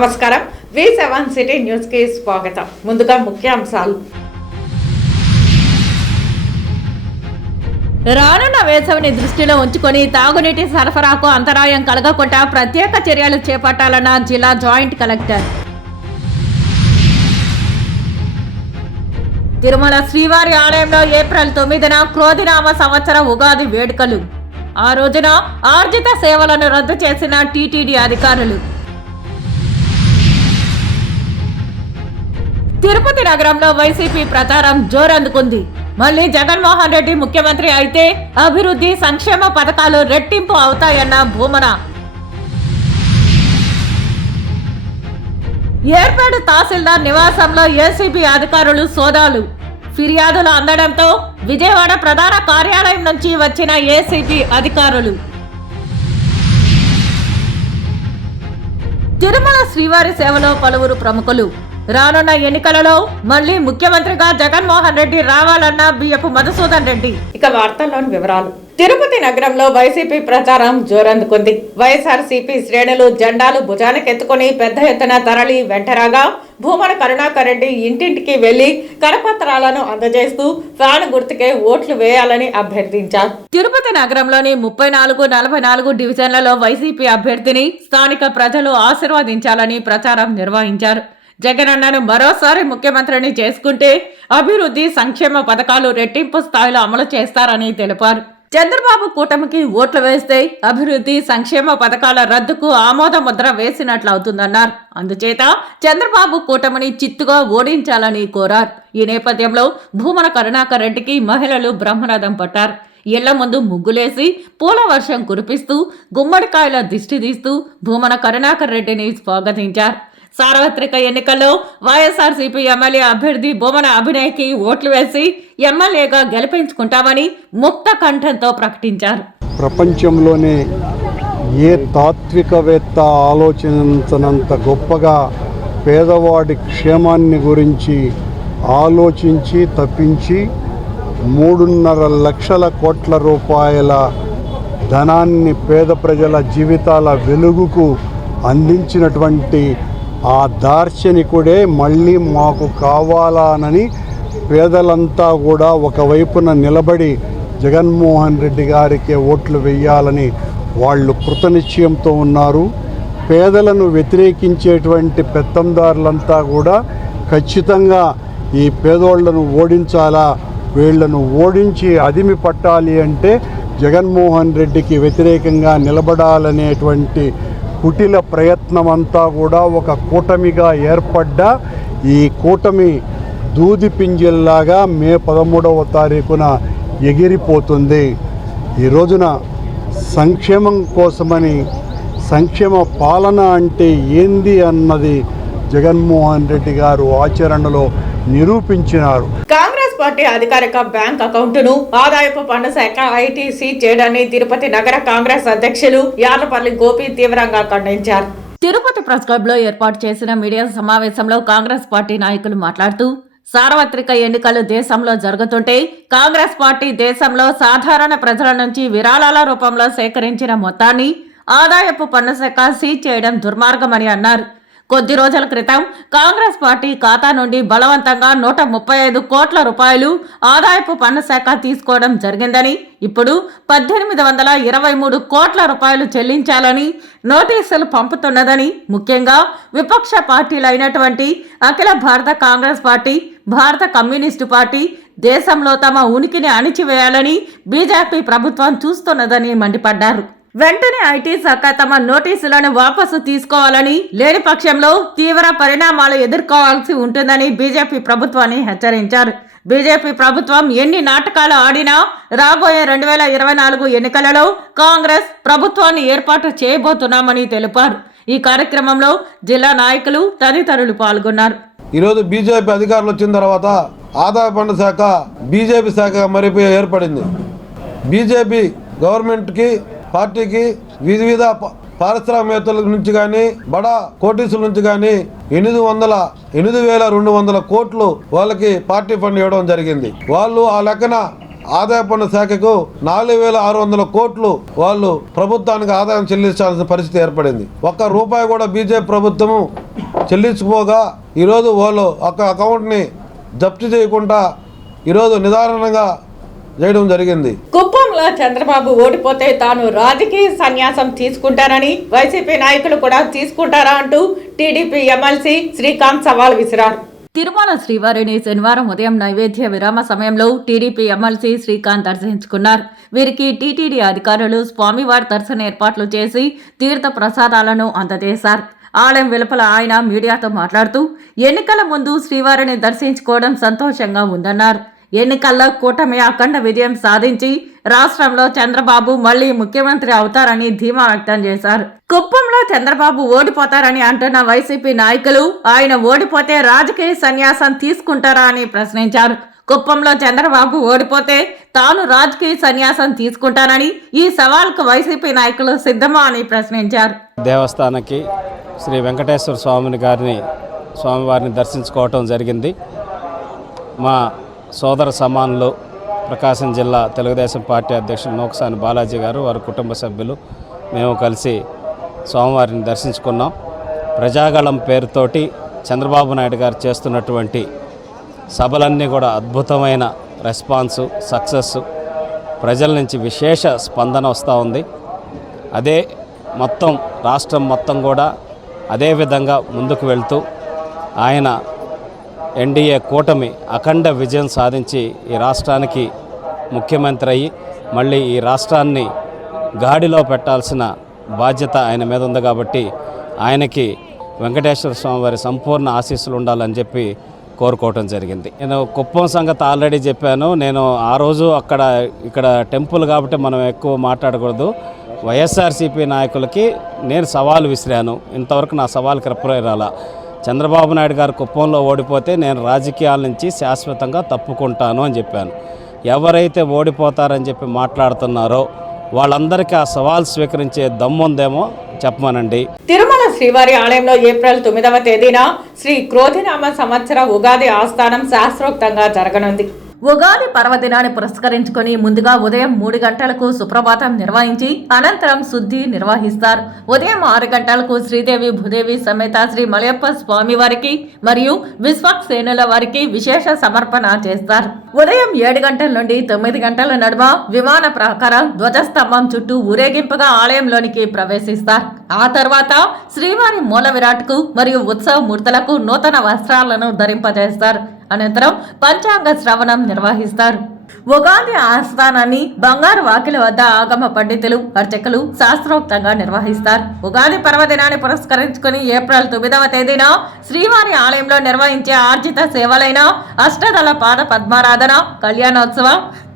నమస్కారం. V7 city news కి స్వాగతం. ముందుగా ముఖ్యాంశాలు. రానున్న వేసవిని దృష్టిలో ఉంచుకొని తాగునీటి సరఫరాకు అంతరాయం కలగకుండా ప్రత్యేక చర్యలు చేపట్టాలన్న జిల్లా జాయింట్ కలెక్టర్. తిరుమల శ్రీవారి ఆలయంలో ఏప్రిల్ 9న క్రోధినామ సంవత్సర ఉగాది వేడుకలు. ఆ రోజున ఆర్జిత సేవలను రద్దు చేసిన టీటీడీ అధికారులు. తిరుపతి నగరంలో వైసీపీ ప్రచారం జోరందుకుంది. మళ్లీ జగన్మోహన్ రెడ్డి ముఖ్యమంత్రి అయితే అభివృద్ధి సంక్షేమ పథకాలు రెట్టింపు అవుతాయన్న భూమన. ఏర్పాటు తహసీల్దార్ నివాసంలో ఏసీబీ అధికారులు సోదాలు. ఫిర్యాదులు అందడంతో విజయవాడ ప్రధాన కార్యాలయం నుంచి వచ్చిన ఏసీబీ అధికారులు. తిరుమల శ్రీవారి సేవలో పలువురు ప్రముఖులు. రానున్న ఎన్నికలలో మళ్లీ ముఖ్యమంత్రిగా జగన్మోహన్ రెడ్డి రావాలన్న బియ్యపు మధుసూదన్ రెడ్డి. ఇక వార్తల్లోని వివరాలు. తిరుపతి నగరంలో వైసీపీ ప్రచారం జోరందుకుంది. వైఎస్ఆర్సీపీ శ్రేణులు జెండాలు భుజానికెత్తుకుని పెద్ద ఎత్తున తరలి వెంటరాగా భూమన కరుణాకర్ రెడ్డి ఇంటింటికి వెళ్లి కరపత్రాలను అందజేస్తూ ఫ్యాన్ గుర్తుకే ఓట్లు వేయాలని అభ్యర్థించారు. తిరుపతి నగరంలోని 34, 44 డివిజన్లలో వైసీపీ అభ్యర్థిని స్థానిక ప్రజలు ఆశీర్వదించాలని ప్రచారం నిర్వహించారు. జగనన్నను మరోసారి ముఖ్యమంత్రిని చేసుకుంటే అభివృద్ధి సంక్షేమ పథకాలు రెట్టింపు స్థాయిలో అమలు చేస్తారని తెలిపారు. చంద్రబాబు కూటమికి ఓట్లు వేస్తే అభివృద్ధి సంక్షేమ పథకాల రద్దుకు ఆమోద ముద్ర వేసినట్లవుతుందన్నారు. అందుచేత చంద్రబాబు కూటమిని చిత్తుగా ఓడించాలని కోరారు. ఈ నేపథ్యంలో భూమన కరుణాకర్ రెడ్డికి మహిళలు బ్రహ్మరథం పట్టారు. ఇళ్ల ముందు ముగ్గులేసి పూల వర్షం కురిపిస్తూ గుమ్మడికాయల దిష్టి తీస్తూ భూమన కరుణాకర్ రెడ్డిని స్వాగతించారు. సార్వత్రిక ఎన్నికల్లో వైఎస్ఆర్సీపీ ఎమ్మెల్యే అభ్యర్థి భూమన అభినయ్కి ఓట్లు వేసి ఎమ్మెల్యేగా గెలిపించుకుంటామని ముక్త కంఠంతో ప్రకటించారు. ప్రపంచంలోనే ఏ తాత్వికవేత్త ఆలోచించనంత గొప్పగా పేదవాడి క్షేమాన్ని గురించి ఆలోచించి తప్పించి 3.5 లక్షల కోట్ల రూపాయల ధనాన్ని పేద ప్రజల జీవితాల వెలుగుకు అందించినటువంటి ఆ దార్శనికుడే మళ్ళీ మాకు కావాలనని పేదలంతా కూడా ఒకవైపున నిలబడి జగన్మోహన్ రెడ్డి గారికి ఓట్లు వేయాలని వాళ్ళు కృతనిశ్చయంతో ఉన్నారు. పేదలను వ్యతిరేకించేటువంటి పెత్తందారులంతా కూడా ఖచ్చితంగా ఈ పేదోళ్లను ఓడించాలా, వీళ్లను ఓడించి అదిమి పట్టాలి అంటే జగన్మోహన్ రెడ్డికి వ్యతిరేకంగా నిలబడాలనేటువంటి కుటిల ప్రయత్నమంతా కూడా ఒక కూటమిగా ఏర్పడ్డ ఈ కూటమి దూది పింజల్లాగా మే 13వ తారీఖున ఎగిరిపోతుంది. ఈ రోజున సంక్షేమం కోసమని సంక్షేమ పాలన అంటే ఏంది అన్నది జగన్మోహన్ రెడ్డి గారు ఆచరణలో నిరూపించినారు. కాంగ్రెస్ పార్టీ అధికారిక బ్యాంక్ అకౌంటును ఆదాయపు పన్ను శాఖ ఐటీసీ చేయడాన్ని తిరుపతి నగర కాంగ్రెస్ అధ్యక్షులు యార్లపల్లి గోపి తీవ్రంగా ఖండించారు. తిరుపతి ప్రెస్ క్లబ్ లో ఏర్పాటు చేసిన మీడియా సమావేశంలో కాంగ్రెస్ పార్టీ నాయకులు మాట్లాడుతూ సార్వత్రిక ఎన్నికలు దేశంలో జరుగుతుంటే కాంగ్రెస్ పార్టీ దేశంలో సాధారణ ప్రజల నుంచి విరాళాల రూపంలో సేకరించిన మొత్తాన్ని ఆదాయపు పన్ను శాఖ సీజ్ చేయడం దుర్మార్గమని అన్నారు. కొద్ది రోజుల క్రితం కాంగ్రెస్ పార్టీ ఖాతా నుండి బలవంతంగా 135 కోట్ల రూపాయలు ఆదాయపు పన్ను శాఖ తీసుకోవడం జరిగిందని, ఇప్పుడు 1823 కోట్ల రూపాయలు చెల్లించాలని నోటీసులు పంపుతున్నదని, ముఖ్యంగా విపక్ష పార్టీలైనటువంటి అఖిల భారత కాంగ్రెస్ పార్టీ, భారత కమ్యూనిస్టు పార్టీ దేశంలో తమ ఉనికిని అణిచివేయాలని బీజేపీ ప్రభుత్వం చూస్తున్నదని మండిపడ్డారు. వెంటనే ఐటీ శాఖ తమ నోటీసులను వాపసు తీసుకోవాలని, లేని పక్షంలో తీవ్ర పరిణామాలు ఎదుర్కోవాల్సి ఉంటుందని బీజేపీ ప్రభుత్వాన్ని హెచ్చరించారు. బీజేపీ ప్రభుత్వం ఎన్ని నాటకాలు ఆడినా రాబోయే 2024 ఎన్నికలలో కాంగ్రెస్ ప్రభుత్వాన్ని ఏర్పాటు చేయబోతున్నామని తెలిపారు. ఈ కార్యక్రమంలో జిల్లా నాయకులు తదితరులు పాల్గొన్నారు. ఈరోజు బీజేపీ అధికారులు వచ్చిన తర్వాత ఆదాయ పన్ను శాఖ బీజేపీ శాఖ మరిపోయి ఏర్పడింది. బీజేపీ గవర్నమెంట్కి పార్టీకి వివిధ పారిశ్రామికవేత్తల నుంచి కానీ బడా కోటీసుల నుంచి కానీ 8,200 కోట్లు వాళ్ళకి పార్టీ ఫండ్ ఇవ్వడం జరిగింది. వాళ్ళు ఆ లెక్కన ఆదాయ పన్ను శాఖకు 4,600 కోట్లు వాళ్ళు ప్రభుత్వానికి ఆదాయం చెల్లించాల్సిన పరిస్థితి ఏర్పడింది. ఒక్క రూపాయి కూడా బీజేపీ ప్రభుత్వము చెల్లించుకోగా ఈరోజు వాళ్ళు ఒక అకౌంట్ని జప్తు చేయకుండా ఈరోజు నిదానంగా చేయడం జరిగింది. కుప్పంలో చంద్రబాబు ఓడిపోతే తాను రాజకీయ సన్యాసం తీసుకుంటారని వైసీపీ నాయకులు కూడా తీసుకుంటారా అంటూ టీడీపీ ఎమ్మెల్సీ శ్రీకాంత్ సవాల్ విసిరారు. తిరుమల శ్రీవారిని శనివారం ఉదయం నైవేద్య విరామ సమయంలో టీడీపీ ఎమ్మెల్సీ శ్రీకాంత్ దర్శించుకున్నారు. వీరికి టీటీడీ అధికారులు స్వామివారి దర్శన ఏర్పాట్లు చేసి తీర్థ ప్రసాదాలను అందజేశారు. ఆలయం వెలుపల ఆయన మీడియాతో మాట్లాడుతూ ఎన్నికల ముందు శ్రీవారిని దర్శించుకోవడం సంతోషంగా ఉందన్నారు. ఎన్నికల్లో కూటమి అఖండ విజయం సాధించి రాష్ట్రంలో చంద్రబాబు మళ్లీ ముఖ్యమంత్రి అవుతారని ధీమా వ్యక్తం చేశారు. కుప్పంలో చంద్రబాబు ఓడిపోతారని అంటున్న వైసీపీ నాయకులు ఆయన ఓడిపోతే రాజకీయ సన్యాసం తీసుకుంటారా అని ప్రశ్నించారు. కుప్పంలో చంద్రబాబు ఓడిపోతే తాను రాజకీయ సన్యాసం తీసుకుంటానని ఈ సవాల్కు వైసీపీ నాయకులు సిద్ధమా అని ప్రశ్నించారు. దేవస్థానానికి శ్రీ వెంకటేశ్వర స్వామివారిని దర్శించుకోవటం జరిగింది. మా సోదర సమానులు ప్రకాశం జిల్లా తెలుగుదేశం పార్టీ అధ్యక్షులు నూకసాని బాలాజీ గారు, వారి కుటుంబ సభ్యులు మేము కలిసి స్వామివారిని దర్శించుకున్నాం. ప్రజాగళం పేరుతోటి చంద్రబాబు నాయుడు గారు చేస్తున్నటువంటి సభలన్నీ కూడా అద్భుతమైన రెస్పాన్సు, సక్సెస్, ప్రజల నుంచి విశేష స్పందన వస్తూ ఉంది. అదే మొత్తం రాష్ట్రం మొత్తం కూడా అదే విధంగా ముందుకు వెళ్తూ ఆయన ఎన్డీఏ కూటమి అఖండ విజయం సాధించి ఈ రాష్ట్రానికి ముఖ్యమంత్రి అయ్యి మళ్ళీ ఈ రాష్ట్రాన్ని గాడిలో పెట్టాల్సిన బాధ్యత ఆయన మీద ఉంది. కాబట్టి ఆయనకి వెంకటేశ్వర స్వామి వారి సంపూర్ణ ఆశీస్సులు ఉండాలని చెప్పి కోరుకోవటం జరిగింది. నేను కుప్పం సంగతి ఆల్రెడీ చెప్పాను. నేను ఆ రోజు ఇక్కడ టెంపుల్ కాబట్టి మనం ఎక్కువ మాట్లాడకూడదు. వైఎస్ఆర్సీపీ నాయకులకి నేను సవాల్ విసిరాను. ఇంతవరకు నా సవాల్కి రిప్లై రాలా. చంద్రబాబు నాయుడు గారు కుప్పంలో ఓడిపోతే నేను రాజకీయాల నుంచి శాశ్వతంగా తప్పుకుంటాను అని చెప్పాను. ఎవరైతే ఓడిపోతారని చెప్పి మాట్లాడుతున్నారో వాళ్ళందరికీ ఆ సవాల్ స్వీకరించే దమ్ముందేమో చెప్పమనండి. తిరుమల శ్రీవారి ఆలయంలో ఏప్రిల్ 9వ తేదీన శ్రీ క్రోధినామ సంవత్సర ఉగాది ఆస్థానం శాస్త్రోక్తంగా జరగనుంది. ఉగాది పర్వదినాన్ని పురస్కరించుకొని ముందుగా ఉదయం 3 గంటలకు సుప్రభాతం నిర్వహించి అనంతరం శుద్ధి నిర్వహిస్తారు. ఉదయం 6 గంటలకు శ్రీదేవి భూదేవి సమేత శ్రీ మలయప్ప స్వామి వారికి మరియు విశ్వక్సేనుల వారికి విశేష సమర్పణ చేస్తారు. ఉదయం 7 గంటల నుండి 9 గంటల నడుమ విమాన ప్రాకారం ధ్వజస్తంభం చుట్టూ ఊరేగింపుగా ఆలయంలోనికి ప్రవేశిస్తారు. ఆ తర్వాత శ్రీవారి మూల విరాట్కు మరియు ఉత్సవ మూర్తులకు నూతన వస్త్రాలను ధరింపజేస్తారు. అనంతరం పంచాంగ శ్రవణం నిర్వహిస్తారు. ఉగాది ఆస్థానాన్ని బంగారు వాకిల వద్ద ఆగమ పండితులు, అర్చకులు శాస్త్రోక్తంగా నిర్వహిస్తారు. ఉగాది పర్వదినాన్ని పురస్కరించుకుని ఏప్రిల్ 9వ తేదీన శ్రీవారి ఆలయంలో నిర్వహించే ఆర్జిత సేవలైన అష్టదళ పాద పద్మారాధన, కళ్యాణోత్సవ,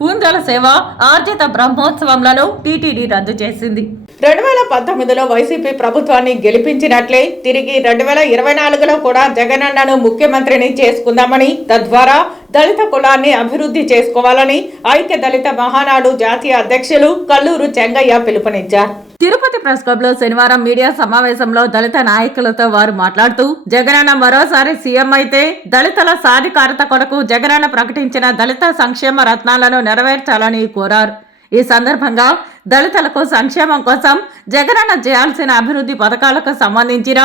ఊంజల సేవ, ఆర్జిత బ్రహ్మోత్సవంలను టీటీడీ రద్దు చేసింది. 2019లో వైసీపీ ప్రభుత్వాన్ని గెలిపించినట్లే తిరిగి 2024లో కూడా జగనన్నను ముఖ్యమంత్రిని చేసుకుందామని, తద్వారా దళిత కులాన్ని అభివృద్ధి చేసుకోవాలని ఐక్య దళిత మహానాడు జాతీయ అధ్యక్షులు కల్లూరు చెంగయ్య పిలుపునిచ్చారు. తిరుపతి ప్రెస్ క్లబ్ లో శనివారం మీడియా సమావేశంలో దళిత నాయకులతో వారు మాట్లాడుతూ జగనన్న మరోసారి సీఎం అయితే దళితుల సాధికారత కొరకు జగనన్న ప్రకటించిన దళిత సంక్షేమ రత్నాలను నెరవేర్చాలని కోరారు. ఈ సందర్భంగా దళితులకు సంక్షేమం కోసం జగనన్న చేయాల్సిన అభివృద్ధి పథకాలకు సంబంధించిన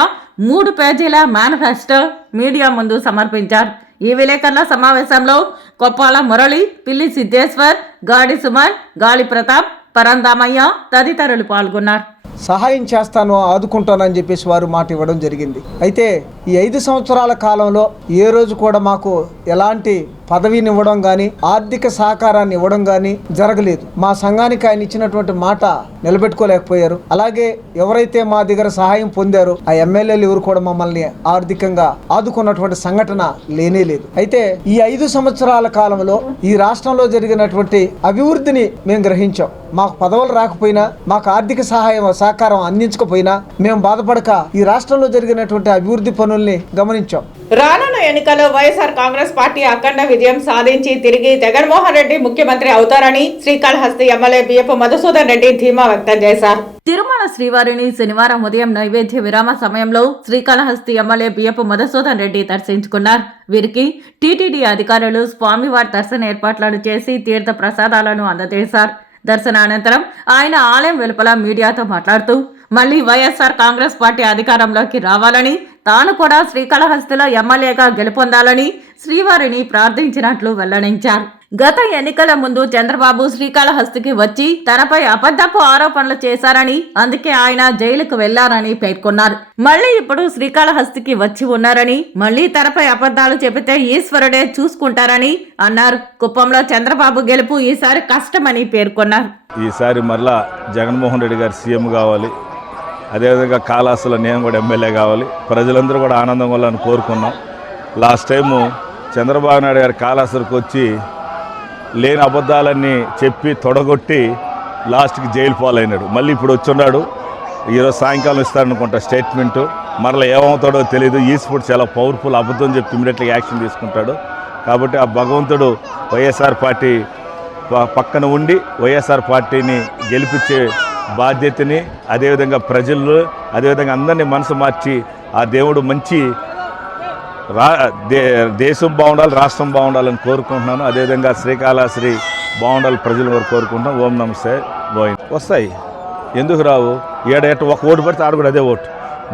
3 పేజీల మేనిఫెస్టో మీడియా ముందు సమర్పించారు. ఈ విలేకరుల సమావేశంలో కొప్పాల మురళి, పిల్లి సిద్ధేశ్వర్, గాడి సుమన్, గాలి ప్రతాప్, పరందామయ్య తదితరులు పాల్గొన్నారు. సహాయం చేస్తాను, ఆదుకుంటానని చెప్పేసి వారు మాట ఇవ్వడం జరిగింది. అయితే ఈ 5 సంవత్సరాల కాలంలో ఏ రోజు కూడా మాకు ఎలాంటి పదవిని ఇవ్వడం కానీ ఆర్థిక సహకారాన్ని ఇవ్వడం కానీ జరగలేదు. మా సంఘానికి ఆయన ఇచ్చినటువంటి మాట నిలబెట్టుకోలేకపోయారు. అలాగే ఎవరైతే మా దగ్గర సహాయం పొందారో ఆ ఎమ్మెల్యేలు ఎవరు కూడా మమ్మల్ని ఆర్థికంగా ఆదుకున్నటువంటి సంఘటన లేనే లేదు. అయితే ఈ 5 సంవత్సరాల కాలంలో ఈ రాష్ట్రంలో జరిగినటువంటి అభివృద్ధిని మేము గ్రహించాం. మాకు పదవులు రాకపోయినా, మాకు ఆర్థిక సహకారం అందించకపోయినా మేము బాధపడక ఈ రాష్ట్రంలో జరిగినటువంటి అభివృద్ధి పనుల్ని గమనించాం. రానున్న ఎన్నికల్లో వైఎస్ఆర్ కాంగ్రెస్ పార్టీ అఖండ విజయం సాధించి తిరిగి జగన్మోహన్ రెడ్డి ముఖ్యమంత్రి అవుతారని శ్రీకాళహస్తి ఎమ్మెల్యే బియ్యపు మధుసూదన్ రెడ్డి ధీమా వ్యక్తం చేశారు. తిరుమల శ్రీవారిని శనివారం ఉదయం నైవేద్య విరామ సమయంలో శ్రీకాళహస్తి ఎమ్మెల్యే బియ్యపు మధుసూదన్ రెడ్డి దర్శించుకున్నారు. వీరికి టీటీడీ అధికారులు స్వామివారి దర్శన ఏర్పాట్లను చేసి తీర్థ ప్రసాదాలను అందజేశారు. దర్శనానంతరం ఆయన ఆలయం వెలుపల మీడియాతో మాట్లాడుతూ మళ్లీ వైఎస్ఆర్ కాంగ్రెస్ పార్టీ అధికారంలోకి రావాలని తాను కూడా శ్రీకాళహస్తిలో ఎమ్మెల్యేగా గెలుపొందాలని శ్రీవారిని ప్రార్థించినట్లు వెల్లడించారు. గత ఎన్నికల ముందు చంద్రబాబు శ్రీకాళహస్తికి వచ్చి తనపై అబద్ధపు ఆరోపణలు చేశారని, అందుకే ఆయన జైలుకు వెళ్లారని పేర్కొన్నారు. మళ్లీ ఇప్పుడు శ్రీకాళహస్తికి వచ్చి ఉన్నారని, మళ్లీ తనపై అబద్ధాలు చెబితే ఈశ్వరుడే చూసుకుంటారని అన్నారు. కుప్పంలో చంద్రబాబు గెలుపు ఈసారి కష్టమని పేర్కొన్నారు. ఈసారి మరలా జగన్మోహన్ రెడ్డి గారు సీఎం కావాలి, అదేవిధంగా కాళహస్తిలో నేను కూడా ఎమ్మెల్యే కావాలి, ప్రజలందరూ కూడా ఆనందం వల్ల కోరుకున్నాం. లాస్ట్ టైము చంద్రబాబు నాయుడు గారు కాళహస్తికి వచ్చి లేని అబద్ధాలన్నీ చెప్పి తొడగొట్టి లాస్ట్కి జైలు పాలైనాడు. మళ్ళీ ఇప్పుడు వచ్చున్నాడు, ఈరోజు సాయంకాలం ఇస్తాడనుకుంటా స్టేట్మెంటు. మరలా ఏమవుతాడో తెలియదు. ఈస్పోర్ట్ చాలా పవర్ఫుల్, అబద్ధం చెప్పి ఇమీడియట్గా యాక్షన్ తీసుకుంటాడు. కాబట్టి ఆ భగవంతుడు వైఎస్ఆర్ పార్టీ పక్కన ఉండి వైఎస్ఆర్ పార్టీని గెలిపించే బాధ్యతని, అదేవిధంగా ప్రజలు, అదేవిధంగా అందరినీ మనసు మార్చి ఆ దేవుడు మంచి దేశం బాగుండాలి, రాష్ట్రం బాగుండాలని కోరుకుంటున్నాను. అదేవిధంగా శ్రీకాళహస్తి బాగుండాలి, ప్రజలు కూడా కోరుకుంటున్నాం. ఓం నమస్తే. వస్తాయి, ఎందుకు రావు? ఏడేట ఒక ఓటు పడితే ఆడ కూడా అదే ఓటు.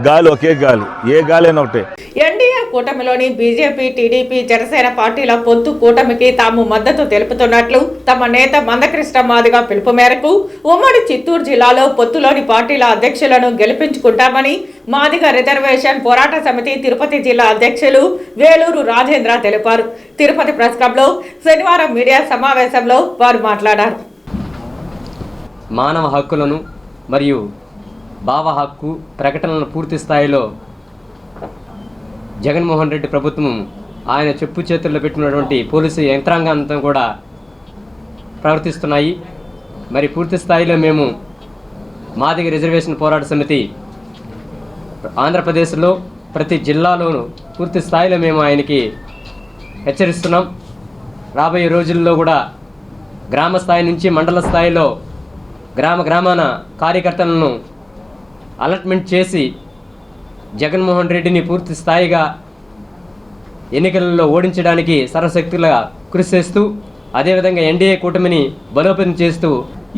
గాలి ఒకే గాలి, ఏ గాలి అయినా ఒకటే. ఎన్డీఏ కూటమిలోని బీజేపీ, టీడీపీ, జనసేన పార్టీల పొత్తు కూటమికి తాము మద్దతు తెలుపుతున్నట్లు తమ నేత మందకృష్ణ మాదిగ పిలుపు మేరకు ఉమ్మడి చిత్తూరు జిల్లాలో పొత్తులోని పార్టీల అధ్యక్షులను గెలిపించుకుంటామని మాదిగ రిజర్వేషన్ పోరాట సమితి తిరుపతి జిల్లా అధ్యక్షులు వేలూరు రాజేంద్ర తెలిపారు. తిరుపతి ప్రెస్ క్లబ్లో శనివారం మీడియా సమావేశంలో వారు మాట్లాడారు. మానవ హక్కులను మరియు భావ హక్కు ప్రకటనలను పూర్తి స్థాయిలో జగన్మోహన్ రెడ్డి ప్రభుత్వం ఆయన చెప్పు చేతుల్లో పెట్టినటువంటి పోలీసు యంత్రాంగంతో కూడా ప్రవర్తిస్తున్నాయి. మరి పూర్తి స్థాయిలో మేము మాదిగ రిజర్వేషన్ పోరాట సమితి ఆంధ్రప్రదేశ్లో ప్రతి జిల్లాలోనూ పూర్తి స్థాయిలో మేము ఆయనకి హెచ్చరిస్తున్నాం. రాబోయే రోజుల్లో కూడా గ్రామ స్థాయి నుంచి మండల స్థాయిలో గ్రామాన కార్యకర్తలను అలాట్మెంట్ చేసి జగన్మోహన్ రెడ్డిని పూర్తి స్థాయిగా ఎన్నికలలో ఓడించడానికి సర్వశక్తులుగా కృషి చేస్తూ, అదేవిధంగా ఎన్డీఏ కూటమిని బలోపేతం చేస్తూ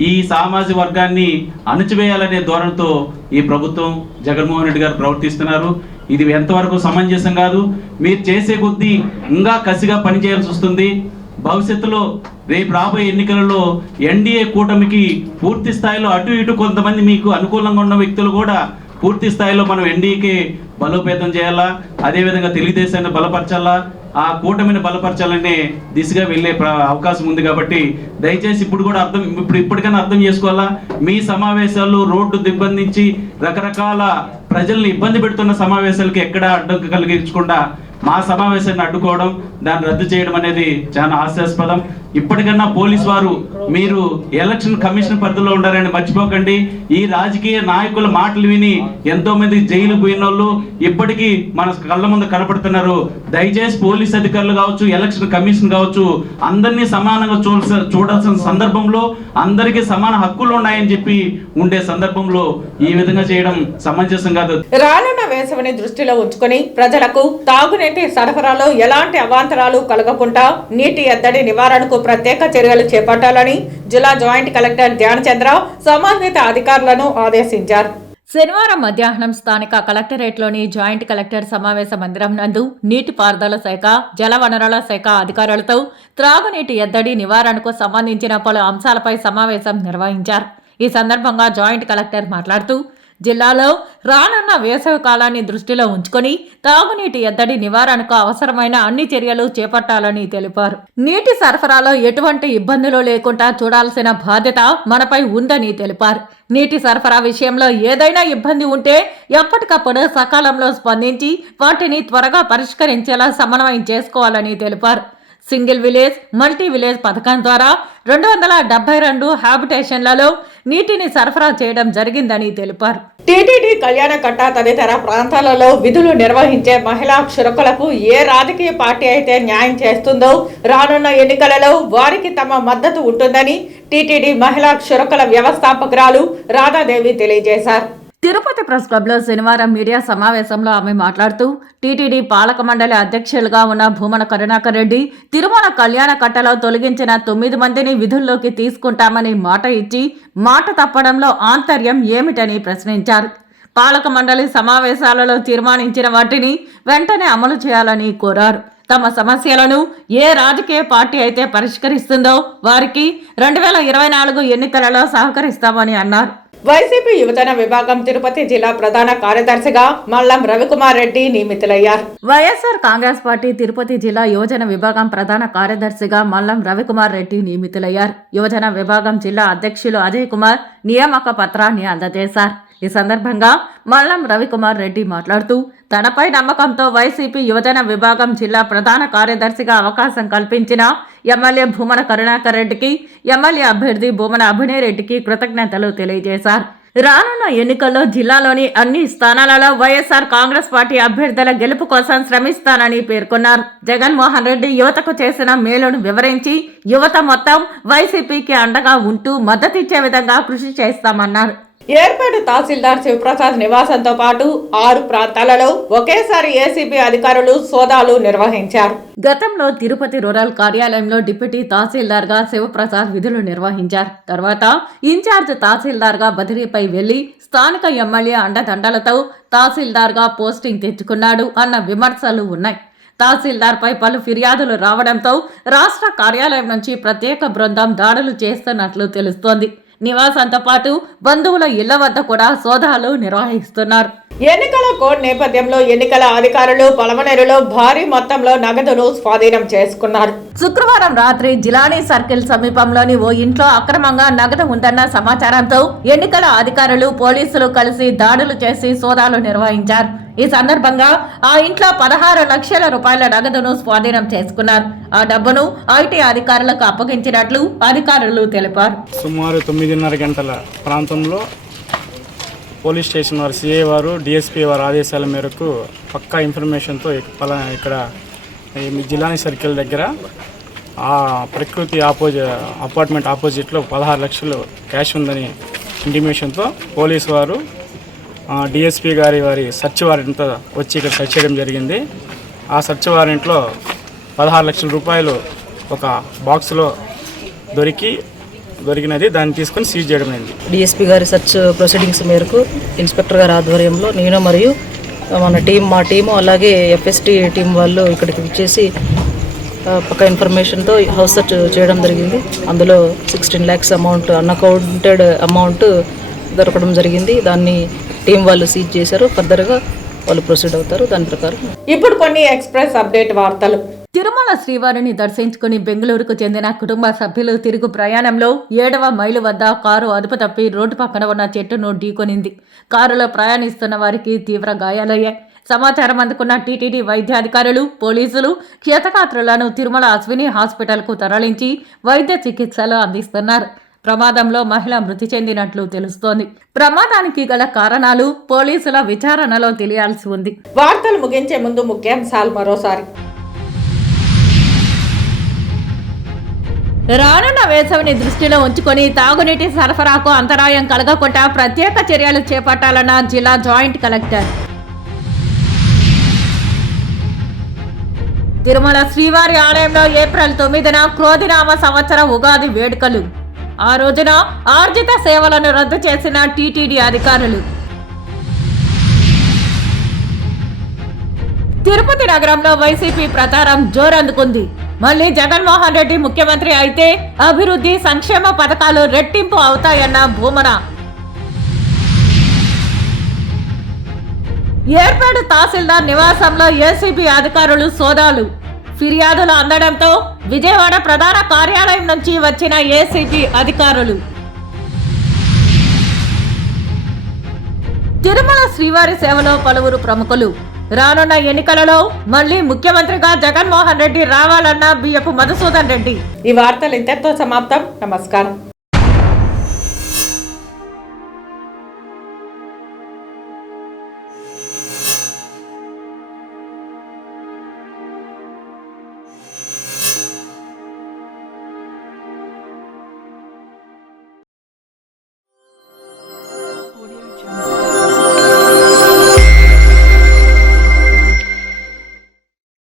ఈ సామాజిక వర్గాన్ని అణచివేయాలనే ధోరణితో ఈ ప్రభుత్వం జగన్మోహన్ రెడ్డి గారు ప్రవర్తిస్తున్నారు. ఇది ఎంతవరకు సమంజసం కాదు. మీరు చేసే కొద్దీ ఇంకా కసిగా పనిచేయాల్సి వస్తుంది. భవిష్యత్తులో రేపు రాబోయే ఎన్నికలలో ఎన్డీఏ కూటమికి పూర్తి స్థాయిలో అటు ఇటు కొంతమంది మీకు అనుకూలంగా ఉన్న వ్యక్తులు కూడా పూర్తి స్థాయిలో మనం ఎన్డీఏకి బలోపేతం చేయాలా, అదేవిధంగా తెలుగుదేశాన్ని బలపరచాలా, ఆ కూటమిని బలపరచాలనే దిశగా వెళ్ళే అవకాశం ఉంది. కాబట్టి దయచేసి ఇప్పటికైనా అర్థం చేసుకోవాలా. మీ సమావేశాలు రోడ్డు దిగ్బంధించి రకరకాల ప్రజల్ని ఇబ్బంది పెడుతున్న సమావేశాలకి ఎక్కడా అడ్డంకి కలిగించకుండా మా సమావేశాన్ని అడ్డుకోవడం, దాన్ని రద్దు చేయడం అనేది చాలా హాస్యాస్పదం. ఇప్పటికన్నా పోలీసు వారు మీరు ఎలక్షన్ కమిషన్ పరిధిలో ఉండారని మర్చిపోకండి. ఈ రాజకీయ నాయకుల మాటలు విని ఎంతో మంది జైలు పోయిన వాళ్ళు ఇప్పటికీ మన కళ్ళ ముందు కనపడుతున్నారు. దయచేసి పోలీస్ అధికారులు కావచ్చు, ఎలక్షన్ కమిషన్ కావచ్చు, అందరినీ సమానంగా చూడాల్సిన సందర్భంలో, అందరికీ సమాన హక్కులు ఉన్నాయని చెప్పి ఉండే సందర్భంలో ఈ విధంగా చేయడం సమంజసం కాదు. రానున్న వేసవిని దృష్టిలో ఉంచుకొని ప్రజలకు తాగునీటి సరఫరాలో ఎలాంటి అవాంతరాలు కలగకుండా నీటి ఎద్దడి నివారణకు ప్రత్యేక చర్యలు చేపట్టాలని జిల్లా జాయింట్ కలెక్టర్ ధ్యానచంద్ర సంబంధిత అధికారులను ఆదేశించారు. శనివారం మధ్యాహ్నం స్థానిక కలెక్టరేట్లోని జాయింట్ కలెక్టర్ సమావేశ మందిరం నందు నీటిపారుదల శాఖ, జలవనరుల శాఖ అధికారులతో త్రాగునీటి ఎద్దడి నివారణకు సంబంధించిన పలు అంశాలపై సమావేశం నిర్వహించారు. ఈ సందర్భంగా జాయింట్ కలెక్టర్ మాట్లాడుతూ జిల్లాలో రానున్న వేసవి కాలాన్ని దృష్టిలో ఉంచుకొని తాగునీటి ఎద్దడి నివారణకు అవసరమైన అన్ని చర్యలు చేపట్టాలని తెలిపారు. నీటి సరఫరాలో ఎటువంటి ఇబ్బందులు లేకుండా చూడాల్సిన బాధ్యత మనపై ఉందని తెలిపారు. నీటి సరఫరా విషయంలో ఏదైనా ఇబ్బంది ఉంటే ఎప్పటికప్పుడు సకాలంలో స్పందించి వాటిని త్వరగా పరిష్కరించేలా సమన్వయం చేసుకోవాలని తెలిపారు. సింగిల్ విలేజ్, మల్టీ విలేజ్ పథకం ద్వారా 272 హ్యాబిటేషన్లలో నీటిని సరఫరా చేయడం జరిగిందని తెలిపారు. టీటీడీ కళ్యాణకట్ట తదితర ప్రాంతాలలో విధులు నిర్వహించే మహిళా క్షురకులకు ఏ రాజకీయ పార్టీ అయితే న్యాయం చేస్తుందో రానున్న ఎన్నికలలో వారికి తమ మద్దతు ఉంటుందని టీటీడీ మహిళా క్షురకుల వ్యవస్థాపకురాలు రాధాదేవి తెలియజేశారు. తిరుపతి ప్రెస్ క్లబ్లో శనివారం మీడియా సమావేశంలో ఆమె మాట్లాడుతూ టీటీడీ పాలక మండలి అధ్యక్షులుగా ఉన్న భూమన కరుణాకర్ రెడ్డి తిరుమల కళ్యాణ కట్టలో తొలగించిన 9 మందిని విధుల్లోకి తీసుకుంటామని మాట ఇచ్చి మాట తప్పడంలో ఆంతర్యం ఏమిటని ప్రశ్నించారు. పాలక మండలి సమావేశాలలో తీర్మానించిన వాటిని వెంటనే అమలు చేయాలని కోరారు. తమ సమస్యలను ఏ రాజకీయ పార్టీ అయితే పరిష్కరిస్తుందో వారికి 2024 ఎన్నికలలో సహకరిస్తామని అన్నారు. వైసీపీ యువజన విభాగం తిరుపతి జిల్లా ప్రధాన కార్యదర్శిగా మల్లం రవికుమార్ రెడ్డి నియమితులయ్యారు. వైఎస్ఆర్ కాంగ్రెస్ పార్టీ తిరుపతి జిల్లా యువజన విభాగం ప్రధాన కార్యదర్శిగా మల్లం రవికుమార్ రెడ్డి నియమితులయ్యారు. యువజన విభాగం జిల్లా అధ్యక్షులు అజయ్ కుమార్ నియామక పత్రాన్ని అందజేశారు. ఈ సందర్భంగా మల్లం రవికుమార్ రెడ్డి మాట్లాడుతూ తనపై నమ్మకంతో వైసీపీ యువజన విభాగం జిల్లా ప్రధాన కార్యదర్శిగా అవకాశం కల్పించిన ఎమ్మెల్యే భూమన కరుణాకర్ రెడ్డికి, ఎమ్మెల్యే అభ్యర్థి భూమన అభినయ్ రెడ్డికి కృతజ్ఞతలు తెలియజేశారు. రానున్న ఎన్నికల్లో జిల్లాలోని అన్ని స్థానాలలో వైఎస్ఆర్ కాంగ్రెస్ పార్టీ అభ్యర్థుల గెలుపు కోసం శ్రమిస్తానని పేర్కొన్నారు. జగన్మోహన్ రెడ్డి యువతకు చేసిన మేలును వివరించి యువత మొత్తం వైసీపీకి అండగా ఉంటూ మద్దతిచ్చే విధంగా కృషి చేస్తామన్నారు. ఏర్పాటు తహసీల్దార్ శివప్రసాద్ నివాసంతో పాటు 6 ప్రాంతాలలో ఒకేసారి ఏసీబీ అధికారులు సోదాలు నిర్వహించారు. గతంలో తిరుపతి రూరల్ కార్యాలయంలో డిప్యూటీ తహసీల్దార్ గా శివప్రసాద్ విధులు నిర్వహించారు. తర్వాత ఇన్ఛార్జ్ తహసీల్దార్ గా బదిలీపై వెళ్లి స్థానిక ఎమ్మెల్యే అండదండలతో తహసీల్దార్ గా పోస్టింగ్ తెచ్చుకున్నాడు అన్న విమర్శలు ఉన్నాయి. తహసీల్దార్ పై పలు ఫిర్యాదులు రావడంతో రాష్ట్ర కార్యాలయం నుంచి ప్రత్యేక బృందం దాడులు చేస్తున్నట్లు తెలుస్తోంది. నివాసంతో పాటు బంధువుల ఇళ్ల వద్ద కూడా సోదాలు నిర్వహిస్తున్నారు. ఎన్నికల కోడ్ నేపథ్యంలో ఎన్నికల అధికారులు పలమనేరులో భారీ మొత్తంలో నగదును స్వాధీనం చేసుకున్నారు. శుక్రవారం రాత్రి జిలానీ సర్కిల్ సమీపంలోని ఓ ఇంట్లో అక్రమంగా నగదు ఉందన్న సమాచారంతో ఎన్నికల అధికారులు పోలీసులు కలిసి దాడులు చేసి సోదాలు నిర్వహించారు. ఈ సందర్భంగా ఆ ఇంట్లో 16 లక్షల రూపాయల నగదును స్వాధీనం చేసుకున్నారు. ఆ డబ్బును ఐటీ అధికారులకు అప్పగించినట్లు అధికారులు తెలిపారు. సుమారు 9:30 గంటల ప్రాంతంలో పోలీస్ స్టేషన్ వారు, సిఐ వారు, డిఎస్పీ వారి ఆదేశాల మేరకు పక్కా ఇన్ఫర్మేషన్తో ఇక్కడ జిలానీ సర్కిల్ దగ్గర ఆ ప్రకృతి అపార్ట్మెంట్ ఆపోజిట్లో 16 లక్షలు క్యాష్ ఉందని ఇంటిమేషన్తో పోలీసు వారు డిఎస్పీ వారి సర్చ్ వారెంట్తో వచ్చి ఇక్కడ సర్చ్ చేయడం జరిగింది. ఆ సర్చ్ వారెంట్లో 16 లక్షల రూపాయలు ఒక బాక్స్లో దొరికినది, దాన్ని తీసుకొని సీజ్ చేయడం అయింది. డిఎస్పీ గారి సర్చ్ ప్రొసీడింగ్స్ మేరకు ఇన్స్పెక్టర్ గారి ఆధ్వర్యంలో నేను మరియు మా టీము అలాగే ఎఫ్ఎస్టీ టీం వాళ్ళు ఇక్కడికి వచ్చేసి పక్క ఇన్ఫర్మేషన్తో హౌస్ సర్చ్ చేయడం జరిగింది. అందులో 16 lakhs అమౌంట్, అన్అకౌంటెడ్ అమౌంట్ దొరకడం జరిగింది. దాన్ని టీం వాళ్ళు సీజ్ చేశారు. ఫర్దర్గా వాళ్ళు ప్రొసీడ్ అవుతారు దాని ప్రకారం. ఇప్పుడు కొన్ని ఎక్స్ప్రెస్ అప్డేట్ వార్తలు. తిరుమల శ్రీవారిని దర్శించుకుని బెంగళూరుకు చెందిన కుటుంబ సభ్యులు తిరుగు ప్రయాణంలో 7వ మైలు వద్ద కారు అదుపు తప్పి రోడ్డు పక్కన ఉన్న చెట్టును ఢీకొనింది. కారులో ప్రయాణిస్తున్న వారికి తీవ్ర గాయాలయ్యాయి. సమాచారం అందుకున్న టీటీడీ వైద్యాధికారులు, పోలీసులు క్షతగాత్రులను తిరుమల అశ్విని హాస్పిటల్కు తరలించి వైద్య చికిత్సలు అందిస్తున్నారు. ప్రమాదంలో మహిళ మృతి చెందినట్లు తెలుస్తోంది. ప్రమాదానికి గల కారణాలు పోలీసుల విచారణలో తెలియాల్సి ఉంది. వార్తలు ముగించే ముందు ముఖ్యాంశాలు మరోసారి. రానున్న వేసవిని దృష్టిలో ఉంచుకొని తాగునీటి సరఫరాకు అంతరాయం కలగకుండా ప్రత్యేక చర్యలు చేపట్టాలన్న జిల్లా జాయింట్ కలెక్టర్. తిరుమల శ్రీవారి ఆలయంలో ఏప్రిల్ 9న క్రోధినామ సంవత్సర ఉగాది వేడుకలు. ఆ రోజున ఆర్జిత సేవలను రద్దు చేసిన టీటీడీ అధికారులు. తిరుపతి నగరంలో వైసీపీ ప్రచారం జోరందుకుంది. మళ్లీ జగన్మోహన్ రెడ్డి ముఖ్యమంత్రి అయితే అభివృద్ధి, సంక్షేమ పథకాలు రెట్టింపు అవుతాయన్న భూమన. ఏర్పాటు తహసీల్దార్ నివాసంలో ఏసీబీ అధికారులు సోదాలు. ఫిర్యాదులు అందడంతో విజయవాడ ప్రధాన కార్యాలయం నుంచి వచ్చిన ఏసీబీ అధికారులు. తిరుమల శ్రీవారి సేవలో పలువురు ప్రముఖులు. రానున్న ఎన్నికలలో మళ్లీ ముఖ్యమంత్రిగా జగన్మోహన్ రెడ్డి రావాలన్న బియ్యపు మధుసూదన్ రెడ్డి. ఈ వార్తలు ఇంతటితో సమాప్తం. నమస్కారం.